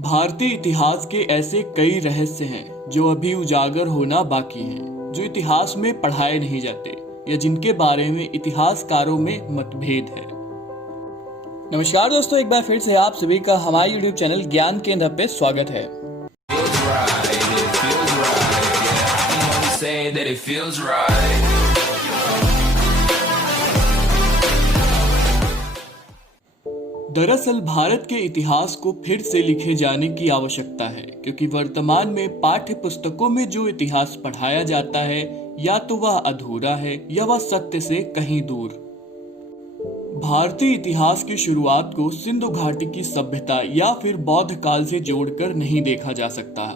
भारतीय इतिहास के ऐसे कई रहस्य हैं जो अभी उजागर होना बाकी हैं, जो इतिहास में पढ़ाए नहीं जाते या जिनके बारे में इतिहासकारों में मतभेद है। नमस्कार दोस्तों, एक बार फिर से आप सभी का हमारे YouTube चैनल ज्ञान केंद्र पे स्वागत है। दरअसल भारत के इतिहास को फिर से लिखे जाने की आवश्यकता है, क्योंकि वर्तमान में पाठ्य पुस्तकों में जो इतिहास पढ़ाया जाता है या तो वह अधूरा है या वह सत्य से कहीं दूर। भारतीय इतिहास की शुरुआत को सिंधु घाटी की सभ्यता या फिर बौद्ध काल से जोड़कर नहीं देखा जा सकता।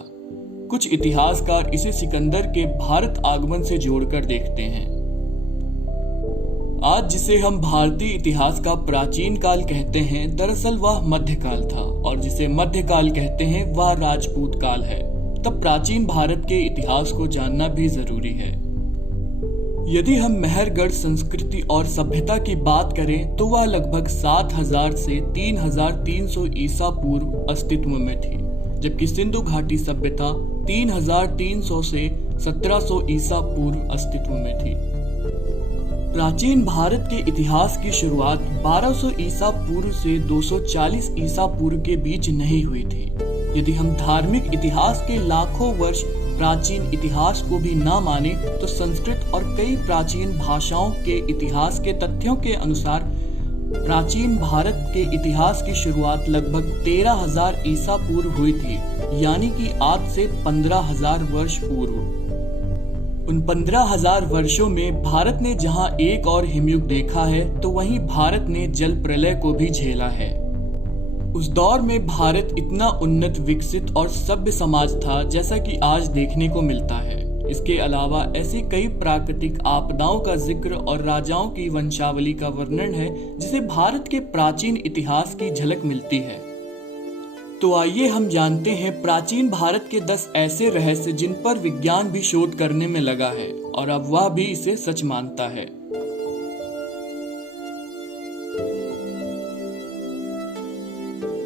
कुछ इतिहासकार इसे सिकंदर के भारत आगमन से जोड़कर देखते हैं। आज जिसे हम भारतीय इतिहास का प्राचीन काल कहते हैं, दरअसल वह मध्यकाल था, और जिसे मध्यकाल कहते हैं वह राजपूत काल है। तब प्राचीन भारत के इतिहास को जानना भी जरूरी है। यदि हम मेहरगढ़ संस्कृति और सभ्यता की बात करें तो वह लगभग 7000 से 3300 ईसा पूर्व अस्तित्व में थी, जबकि सिंधु घाटी सभ्यता 3300 से 1700 ईसा पूर्व अस्तित्व में थी। प्राचीन भारत के इतिहास की शुरुआत 1200 ईसा पूर्व से 240 ईसा पूर्व के बीच नहीं हुई थी। यदि हम धार्मिक इतिहास के लाखों वर्ष प्राचीन इतिहास को भी न माने तो संस्कृत और कई प्राचीन भाषाओं के इतिहास के तथ्यों के अनुसार प्राचीन भारत के इतिहास की शुरुआत लगभग 13000 ईसा पूर्व हुई थी, यानी कि आज से 15000 वर्ष पूर्व। उन 15000 वर्षों में भारत ने जहां एक और हिमयुग देखा है, तो वहीं भारत ने जल प्रलय को भी झेला है। उस दौर में भारत इतना उन्नत, विकसित और सभ्य समाज था जैसा कि आज देखने को मिलता है। इसके अलावा ऐसी कई प्राकृतिक आपदाओं का जिक्र और राजाओं की वंशावली का वर्णन है जिसे भारत के प्राचीन इतिहास की झलक मिलती है। तो आइए हम जानते हैं प्राचीन भारत के 10 ऐसे रहस्य जिन पर विज्ञान भी शोध करने में लगा है और अब वह भी इसे सच मानता है।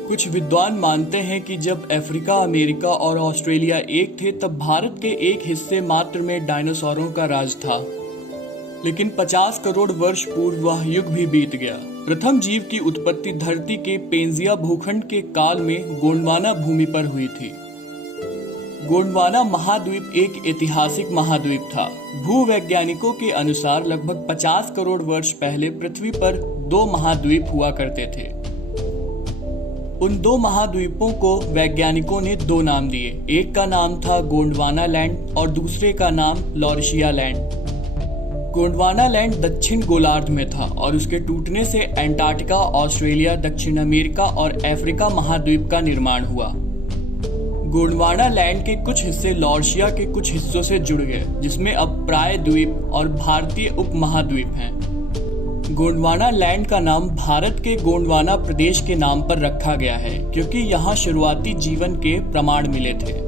कुछ विद्वान मानते हैं कि जब अफ्रीका, अमेरिका और ऑस्ट्रेलिया एक थे, तब भारत के एक हिस्से मात्र में डायनासोरों का राज था। लेकिन 50 करोड़ वर्ष पूर्व वह युग भी बीत गया। प्रथम जीव की उत्पत्ति धरती के पेंजिया भूखंड के काल में गोंडवाना भूमि पर हुई थी। गोंडवाना महाद्वीप एक ऐतिहासिक महाद्वीप था। भूवैज्ञानिकों के अनुसार लगभग 50 करोड़ वर्ष पहले पृथ्वी पर 2 महाद्वीप हुआ करते थे। उन 2 महाद्वीपों को वैज्ञानिकों ने 2 नाम दिए। एक का नाम था गोंडवाना लैंड और दूसरे का नाम लॉरिशिया लैंड। गोंडवाना लैंड दक्षिण गोलार्ध में था और उसके टूटने से एंटार्क्टिका, ऑस्ट्रेलिया, दक्षिण अमेरिका और अफ्रीका महाद्वीप का निर्माण हुआ। गोंडवाना लैंड के कुछ हिस्से लॉरिशिया के कुछ हिस्सों से जुड़ गए, जिसमें अब प्रायद्वीप और भारतीय उपमहाद्वीप हैं। गोंडवाना लैंड का नाम भारत के गोंडवाना प्रदेश के नाम पर रखा गया है, क्योंकि यहाँ शुरुआती जीवन के प्रमाण मिले थे।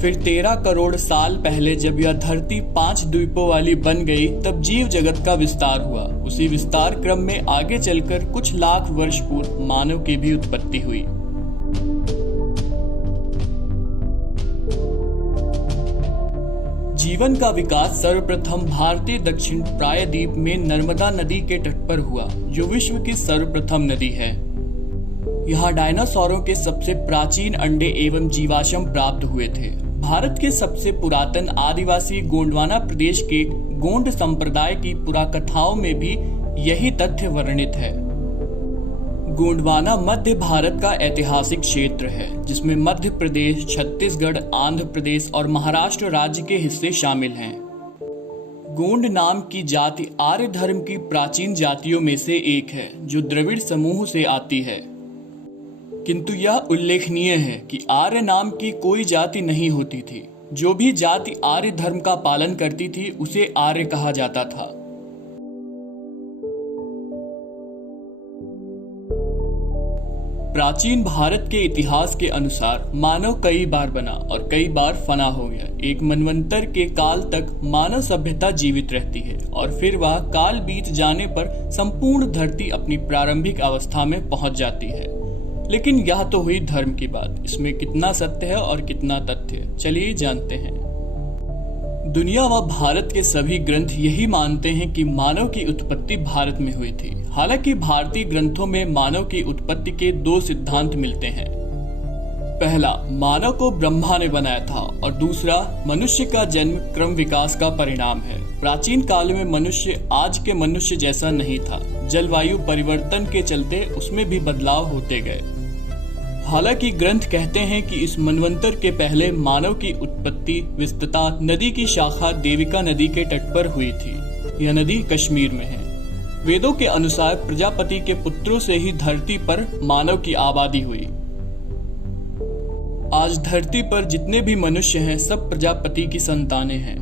फिर 13 करोड़ साल पहले जब यह धरती 5 द्वीपों वाली बन गई, तब जीव जगत का विस्तार हुआ। उसी विस्तार क्रम में आगे चलकर कुछ लाख वर्ष पूर्व मानव की भी उत्पत्ति हुई। जीवन का विकास सर्वप्रथम भारतीय दक्षिण प्रायद्वीप में नर्मदा नदी के तट पर हुआ, जो विश्व की सर्वप्रथम नदी है। यहाँ डायनासोरों के सबसे प्राचीन अंडे एवं जीवाश्म प्राप्त हुए थे। भारत के सबसे पुरातन आदिवासी गोंडवाना प्रदेश के गोंड संप्रदाय की पुराकथाओं में भी यही तथ्य वर्णित है। गोंडवाना मध्य भारत का ऐतिहासिक क्षेत्र है, जिसमें मध्य प्रदेश, छत्तीसगढ़, आंध्र प्रदेश और महाराष्ट्र राज्य के हिस्से शामिल हैं। गोंड नाम की जाति आर्य धर्म की प्राचीन जातियों में से एक है, जो द्रविड़ समूह से आती है। किंतु यह उल्लेखनीय है कि आर्य नाम की कोई जाति नहीं होती थी। जो भी जाति आर्य धर्म का पालन करती थी उसे आर्य कहा जाता था। प्राचीन भारत के इतिहास के अनुसार मानव कई बार बना और कई बार फना हो गया। एक मनवंतर के काल तक मानव सभ्यता जीवित रहती है और फिर वह काल बीत जाने पर संपूर्ण धरती अपनी प्रारंभिक अवस्था में पहुंच जाती है। लेकिन यह तो हुई धर्म की बात, इसमें कितना सत्य है और कितना तथ्य, चलिए जानते हैं। दुनिया व भारत के सभी ग्रंथ यही मानते हैं कि मानव की उत्पत्ति भारत में हुई थी। हालांकि भारतीय ग्रंथों में मानव की उत्पत्ति के दो सिद्धांत मिलते हैं। पहला, मानव को ब्रह्मा ने बनाया था, और दूसरा, मनुष्य का जन्म क्रम विकास का परिणाम है। प्राचीन काल में मनुष्य आज के मनुष्य जैसा नहीं था। जलवायु परिवर्तन के चलते उसमें भी बदलाव होते गए। हालांकि ग्रंथ कहते हैं कि इस मनवंतर के पहले मानव की उत्पत्ति विस्तृता नदी की शाखा देविका नदी के तट पर हुई थी। यह नदी कश्मीर में है। वेदों के अनुसार प्रजापति के पुत्रों से ही धरती पर मानव की आबादी हुई। आज धरती पर जितने भी मनुष्य हैं सब प्रजापति की संतानें हैं।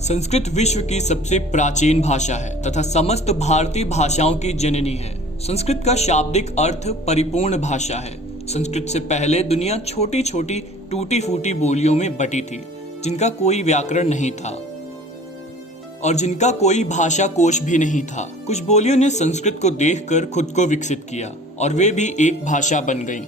संस्कृत विश्व की सबसे प्राचीन भाषा है तथा समस्त भारतीय भाषाओं की जननी है। संस्कृत का शाब्दिक अर्थ परिपूर्ण भाषा है। संस्कृत से पहले दुनिया छोटी छोटी टूटी फूटी बोलियों में बटी थी, जिनका कोई व्याकरण नहीं था और जिनका कोई भाषा कोश भी नहीं था। कुछ बोलियों ने संस्कृत को देखकर खुद को विकसित किया और वे भी एक भाषा बन गईं।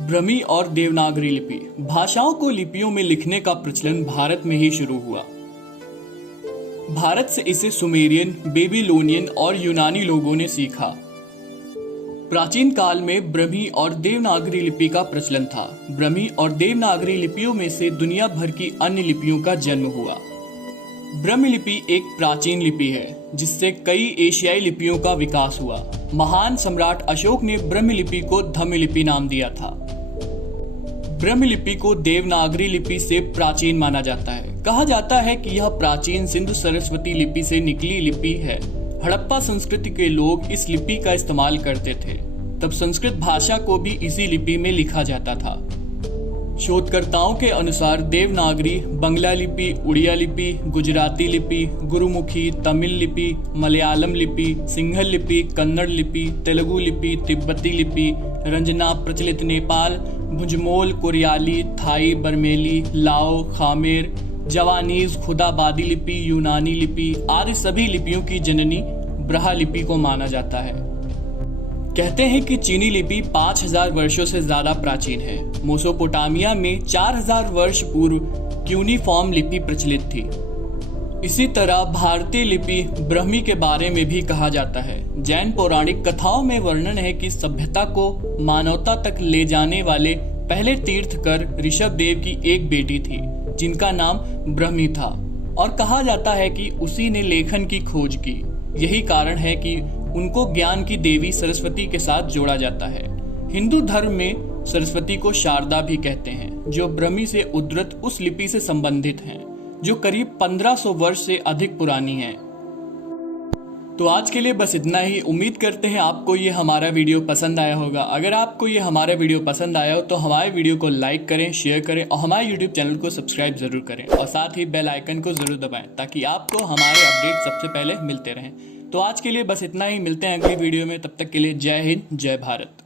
ब्रह्मी और देवनागरी लिपि। भाषाओं को लिपियों में लिखने का प्रचलन भारत में ही शुरू हुआ। भारत से इसे सुमेरियन, बेबीलोनियन और यूनानी लोगों ने सीखा। प्राचीन काल में ब्रह्मी और देवनागरी लिपि का प्रचलन था। ब्रह्मी और देवनागरी लिपियों में से दुनिया भर की अन्य लिपियों का जन्म हुआ। ब्रह्मी लिपि एक प्राचीन लिपि है जिससे कई एशियाई लिपियों का विकास हुआ। महान सम्राट अशोक ने ब्रह्मी लिपि को धम्म लिपि नाम दिया था। ब्रह्मी लिपि को देवनागरी लिपि से प्राचीन माना जाता है। कहा जाता है कि यह प्राचीन सिंधु सरस्वती लिपि से निकली लिपि है। हड़प्पा संस्कृति के लोग इस लिपि का इस्तेमाल करते थे। तब संस्कृत भाषा को भी इसी लिपि में लिखा जाता था। शोधकर्ताओं के अनुसार देवनागरी, बंगला लिपि, उड़िया लिपि, गुजराती लिपि, गुरुमुखी, तमिल लिपि, मलयालम लिपि, सिंहल लिपि, कन्नड़ लिपि, तेलुगु लिपि, तिब्बती लिपि, रंजना प्रचलित नेपाल, भुजमोल, कोरियाली, थाई, बर्मेली, लाओ, खामेर, जवानीज, खुदाबादी लिपि, यूनानी लिपि आदि सभी लिपियों की जननी ब्रहा लिपि को माना जाता है। कहते हैं कि चीनी लिपि 5000 वर्षों से ज्यादा प्राचीन है। मेसोपोटामिया में 4000 वर्ष पूर्व क्यूनिफॉर्म लिपि प्रचलित थी। इसी तरह भारतीय लिपि ब्रह्मी के बारे में भी कहा जाता है। जैन पौराणिक कथाओं में वर्णन है कि सभ्यता को मानवता तक ले जाने वाले पहले तीर्थकर ऋषभ देव की एक बेटी थी जिनका नाम ब्रह्मी था, और कहा जाता है कि उसी ने लेखन की खोज की। यही कारण है कि उनको ज्ञान की देवी सरस्वती के साथ जोड़ा जाता है। हिंदू धर्म में सरस्वती को शारदा भी कहते हैं, जो ब्रह्मी से उद्धृत उस लिपि से संबंधित हैं, जो करीब 1500 वर्ष से अधिक पुरानी है। तो आज के लिए बस इतना ही। उम्मीद करते हैं आपको ये हमारा वीडियो पसंद आया होगा। अगर आपको ये हमारा वीडियो पसंद आया हो तो हमारे वीडियो को लाइक करें, शेयर करें और हमारे यूट्यूब चैनल को सब्सक्राइब जरूर करें और साथ ही बेल आइकन को जरूर दबाएं ताकि आपको हमारे अपडेट सबसे पहले मिलते रहें। तो आज के लिए बस इतना ही। मिलते हैं अगली वीडियो में, तब तक के लिए जय हिंद, जय भारत।